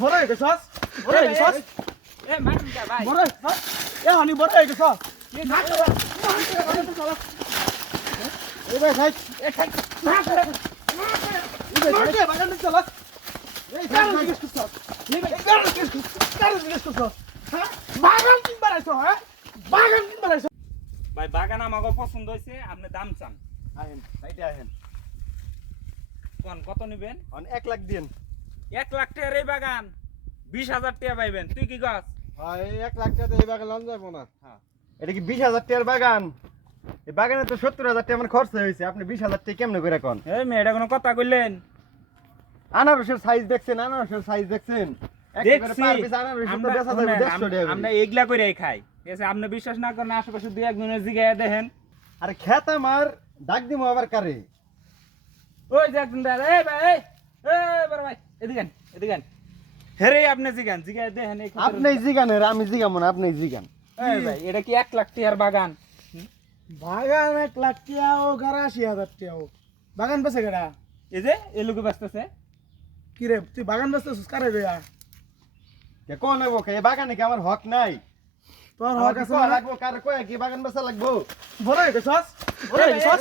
বড় হয়ে গেছস বড় হয়ে গেছস এ মারুন কা ভাই বড় হয়ে গেছস এ হানি বড় হয়ে গেছস এ না করে এ ভাই ভাই এ খাই না করে মারতে বাগানে চলাস এই কারণ জিজ্ঞেস করছস এই কারণ জিজ্ঞেস করছস হ্যাঁ বাগান কিনবার আইছো হ্যাঁ বাগান কিনবার আইছো ভাই বাগান আমাকে পছন্দ হইছে আপনি দাম চান আহেন সাইডে আহেন কোন কত নেবেন অন 1 লাখ দিন 1 লাখ টাকার এই বাগান 20,000 টাকা পাইবেন তুই কি গাছ ভাই 1 লাখ টাকা এই বাগান লন যাবো না হ্যাঁ এটা কি 20,000 টাকার বাগান এই বাগানে তো 70,000 টাকা আমার খরচ হয়েছে আপনি 20,000 টাকা কেমনে করে কোন এই মেয়েটা কোনো কথা কইলেন আনারসের সাইজ দেখছেন আনারসের সাইজ দেখছেন দেখছি আমরা আমরা এগলা কইরাই খাই ঠিক আছে আপনি বিশ্বাস না করেন আশেপাশে দুই একজনের জিগায় দেখেন আরে খেত আমার ডাক দিমু আবার কারে ওই যে একজন দাদা এই ভাই এই বড় ভাই এদিকে এদিকে হেরে আপনি জিগান জিগায় দেখেন এই আপনি জিগানের আমি জিগামু না আপনি জিগান এই ভাই এটা কি 1 লাখ টাকার বাগান বাগান 1 লাখ টাকা ও ৮০,০০০ টাকা ও বাগান বেচে গেড়া এই যে এই লোকে ব্যস্তছে কি রে তুই বাগান বেচতেছিস কারে গয়া কে কোন নেবো কে বাগানে কি আমার হক নাই তোর হক আছে না লাগবো কার কয় কি বাগান বেচা লাগবো বড় হয়ে গেছস বড় হয়ে গেছস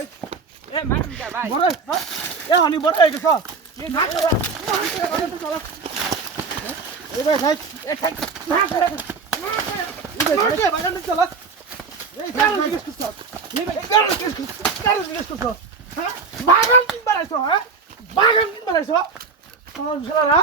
এ মারুন কা ভাই বড় হ্যাঁ এ হানি বড় হয়ে গেছস এ না করে এ ভাই ভাই এ খাই না করে মারতে বাগান চলাস এই কারণ জিজ্ঞেস করছস এই কারণ জিজ্ঞেস করছস হ্যাঁ বাগান কিনবার আইছো হ্যাঁ বাগান কিনবার আইছো তোর ছেলেরা